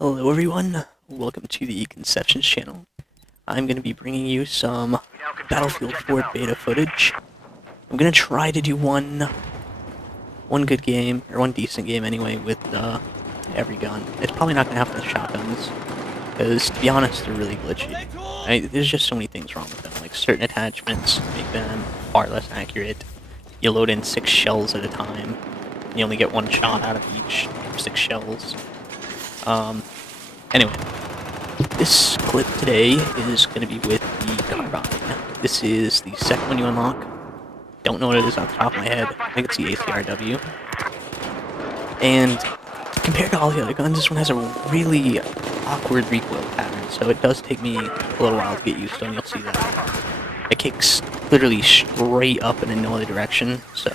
Hello everyone, welcome to the Conceptions channel. I'm going to be bringing you some Battlefield 4 beta footage. I'm going to try to do one good game, or one decent game anyway, with every gun. It's probably not going to happen with shotguns, because to be honest, they're really glitchy. There's just so many things wrong with them, like certain attachments make them far less accurate. You load in 6 shells at a time, and you only get 1 shot out of each 6 shells. Anyway, this clip today is going to be with the Carbine. This is the second one you unlock. Don't know what it is off the top of my head. I think it's the ACRW. And compared to all the other guns, this one has a really awkward recoil pattern, so it does take me a little while to get used to, and you'll see that. It kicks literally straight up and in no other direction, so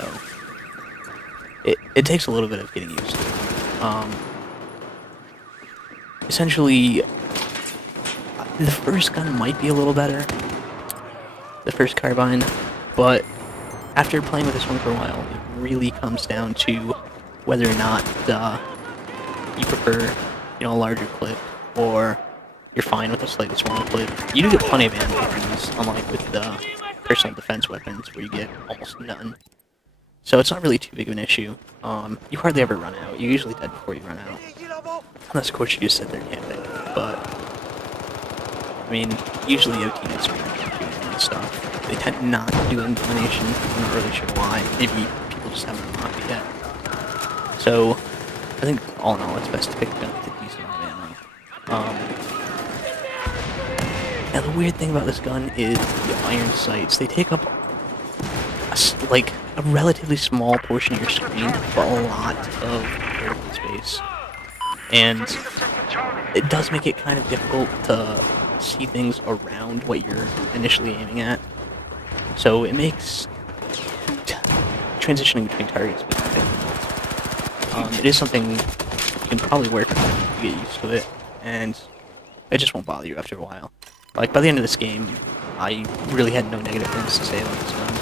it takes a little bit of getting used to. Essentially, the first gun might be a little better, the first Carbine, but after playing with this one for a while, it really comes down to whether or not you prefer, a larger clip, or you're fine with a slightly smaller clip. You do get plenty of ammo from these, unlike with the personal defense weapons, where you get almost none. So it's not really too big of an issue. You hardly ever run out. You're usually dead before you run out. Unless, of course, you just sit there camping. But, I mean, usually you have teammates and stuff. They tend not to do elimination. I'm not really sure why. Maybe people just haven't unlocked it yet. So, I think, all in all, it's best to pick a gun with a decent amount of ammo. Now, the weird thing about this gun is the iron sights. They take up a relatively small portion of your screen, but a lot of vertical space. And it does make it kind of difficult to see things around what you're initially aiming at. So it makes transitioning between targets difficult. It is something you can probably work on if you get used to it, and it just won't bother you after a while. Like, by the end of this game, I really had no negative things to say about this gun.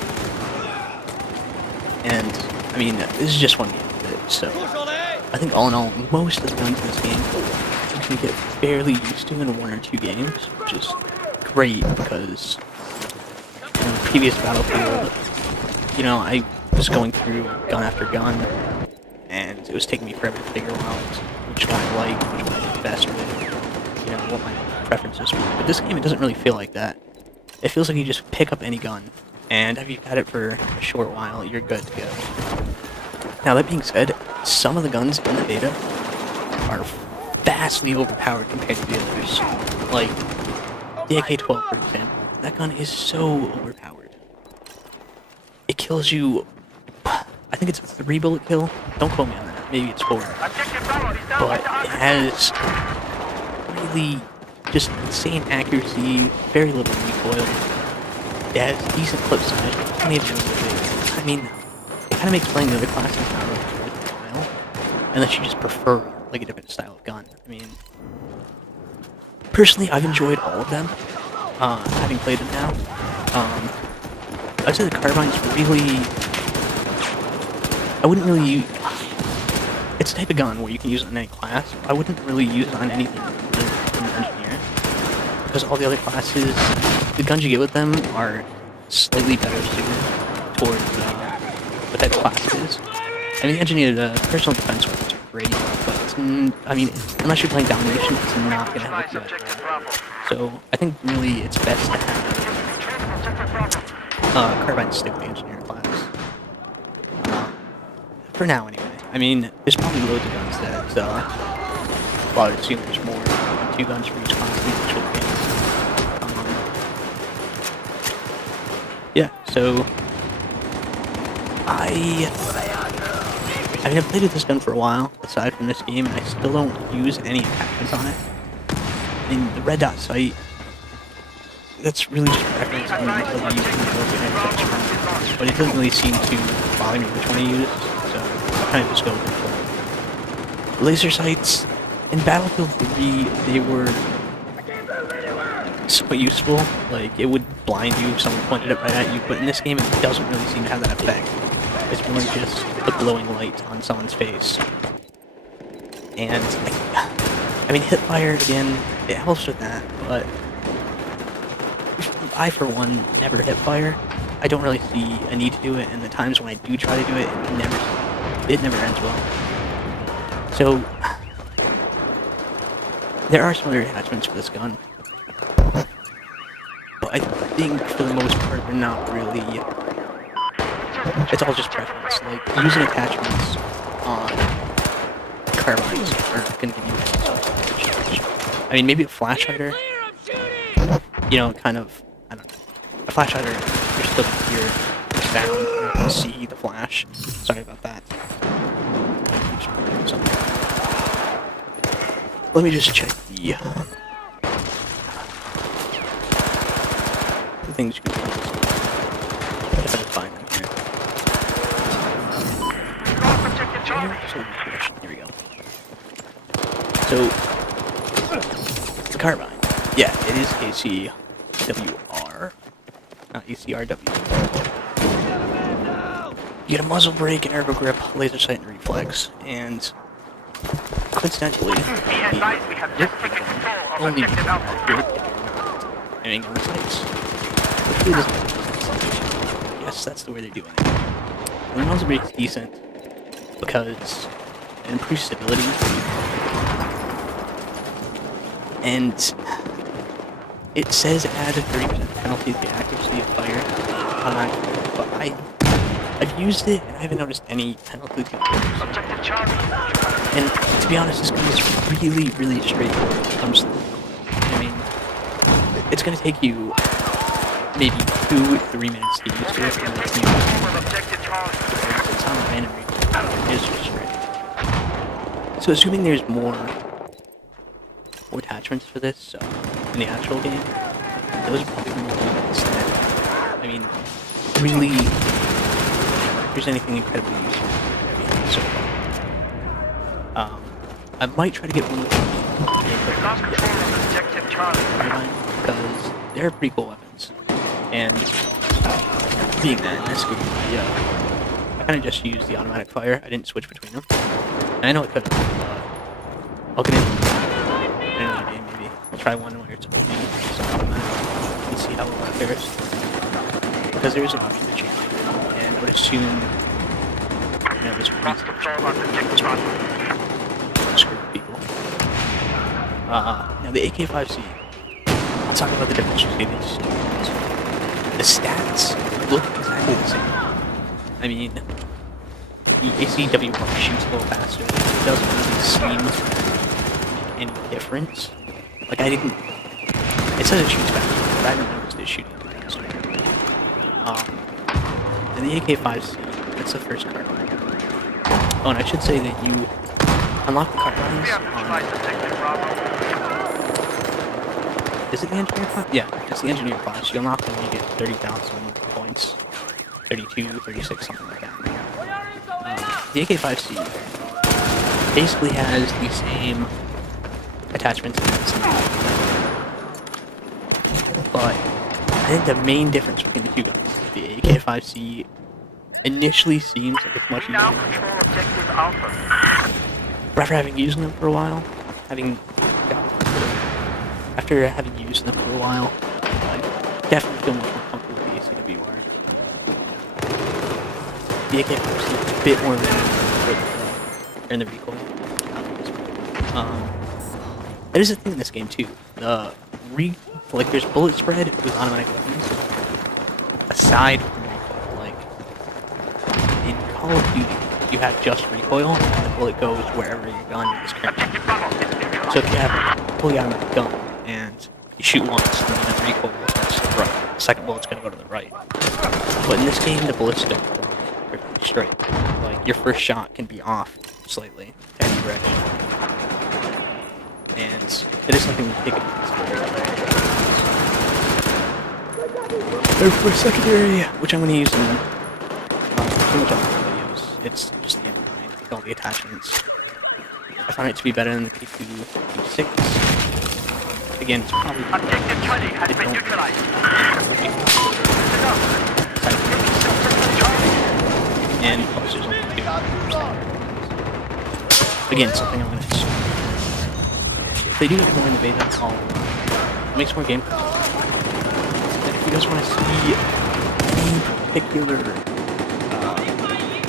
And, I mean, this is just one game of it, so I think all in all, most of the guns in this game you can get fairly used to in 1 or 2 games, which is great because in the previous Battlefield, I was going through gun after gun, and it was taking me forever to figure out which gun I like, which one I did best with, what my preferences were. But this game, it doesn't really feel like that. It feels like you just pick up any gun, and if you've had it for a short while, you're good to go. Now, that being said, some of the guns in the beta are vastly overpowered compared to the others. Like, the AK-12, for example. That gun is so overpowered. It kills you... I think it's a 3-bullet kill. Don't quote me on that. Maybe it's 4. But it has really just insane accuracy, very little recoil. It has decent clip size, plenty of ammo with it. I mean, it kind of makes playing the other classes not really worthwhile, unless you just prefer, like, a different style of gun. I mean, personally, I've enjoyed all of them, having played them now. I'd say the Carbine's really... I wouldn't really use... It's a type of gun where you can use it in any class. I wouldn't really use it on anything other than an engineer, because all the other classes, the guns you get with them are slightly better suited towards what that class is. I mean, the engineer, the personal defense weapons are great, but, I mean, unless you're playing domination, it's not going to help you at all. So, I think really it's best to have Carbine stick with the engineer class. For now, anyway. I mean, there's probably loads of guns that, well, I'd assume there's more, 2 guns for each class in the actual game. Yeah, so I mean, I've played with this gun for a while, aside from this game, and I still don't use any attachments on it. I mean, the red dot sight, that's really just preference. I mean, whether you can look at any attachment, but it doesn't really seem to bother me which one I use, so I kind of just go with it. Laser sights, in Battlefield 3, they were somewhat useful. Like, it would blind you if someone pointed it right at you, but in this game, it doesn't really seem to have that effect. It's more just the glowing light on someone's face. And I mean, hipfire, again, it helps with that, but I, for one, never hipfire. I don't really see a need to do it, and the times when I do try to do it, it never ends well. So, there are some other attachments for this gun, but I think for the most part they're not really. It's all just preference. Like using attachments on carbines aren't going to give you any sort of advantage. I mean, maybe a flash hider. You know, kind of. I don't know. A flash hider, you're still going to hear sound, you're going to see the flash. Sorry about that. Let me just check the things you can do. If I can find them here. Here we go. So, the carbine. Yeah, it is ACWR, not ACRW. You get a muzzle brake, an ergo grip, laser sight, and reflex, and coincidentally, the only one accurate if you're not aiming on the sights. Which really doesn't make sense. Yes, that's the way they're doing it. And the muzzle brake is decent because it improves stability, and it says it adds a 30% penalty to the accuracy of fire automatically, but I've used it and I haven't noticed any penalty to it. And to be honest, this gun is really, really straightforward when it comes to the recoil. I mean, it's going to take you maybe 2-3 minutes to use to it, and it's on random recoil. It's just straight. So assuming there's more attachments for this in the actual game, those are probably going to be instead. I mean, really, if there's anything incredibly useful, so I might try to get one of Carbine because they're pretty cool weapons, and being that in this game, I kind of just used the automatic fire. I didn't switch between them. And I know I could have, but I'll get in another game maybe. I'll try one where it's only automatic and see how well that fares. Because there is an option to change it, and I would assume this would screw people. Now the AK-5C, let's talk about the difference between these two guns. The stats look exactly the same. I mean, the ACWR shoots a little faster. It doesn't really seem any difference. Like, it says it shoots faster, but I haven't noticed it shooting faster. And the AK-5C, that's the first carbine. Oh, and I should say that you unlock the carbines on... Is it the engineer class? Yeah, it's the engineer class. You unlock them and you get 30,000 points. 32, 36, something like that. The AK-5C basically has the same attachments as but I think the main difference between the two guns is that the AK-5C initially seems like it's much easier. But after having used them for a while, after having used them for a while, I definitely feel much more comfortable with the ACWR. The AK-5C is a bit more random in the recoil. That is a thing in this game too. Like there's bullet spread with automatic weapons. Aside from recoil, like in Call of Duty, you have just recoil, and the bullet goes wherever your gun is currently. So if you have a fully automatic gun and you shoot once, and then the recoil goes to the right, the second bullet's gonna go to the right. But in this game, the bullets don't go perfectly straight. Like your first shot can be off slightly, and you're ready. And it is something to take into consideration. And for secondary, which I'm going to use in pretty much all my videos, it's just the M9 with all the attachments. I find it to be better than the P2, P6. Again, it's probably Objective Charlie has been neutralized. And plus there's only 2. Again, something I'm going to if they do have more in the beta, I'll make some more gameplays. And if you guys want to see any particular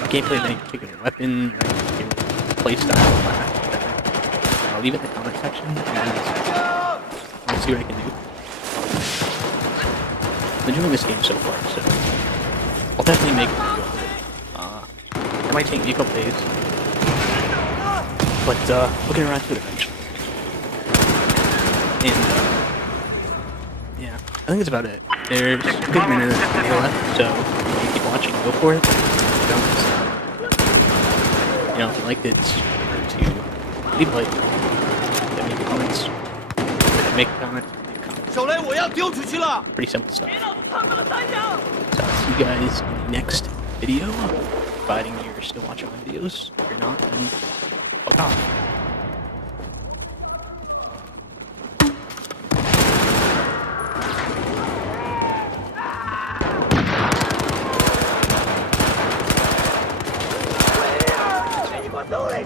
gameplay of any particular weapon, or any particular playstyle, I'll leave it in the comment section, and I'll see what I can do. I'm enjoying this game so far, so I'll definitely make a video of it. It might take me a couple days, but we'll get around to it eventually. And yeah, I think that's about it. There's a good minute of the video left, so if you keep watching, go for it. You know, if you liked it, remember to leave a like, get me comments, make a comment, pretty simple stuff. So I'll see you guys in the next video, providing you're still watching my videos. If you're not, then fuck off. Hey,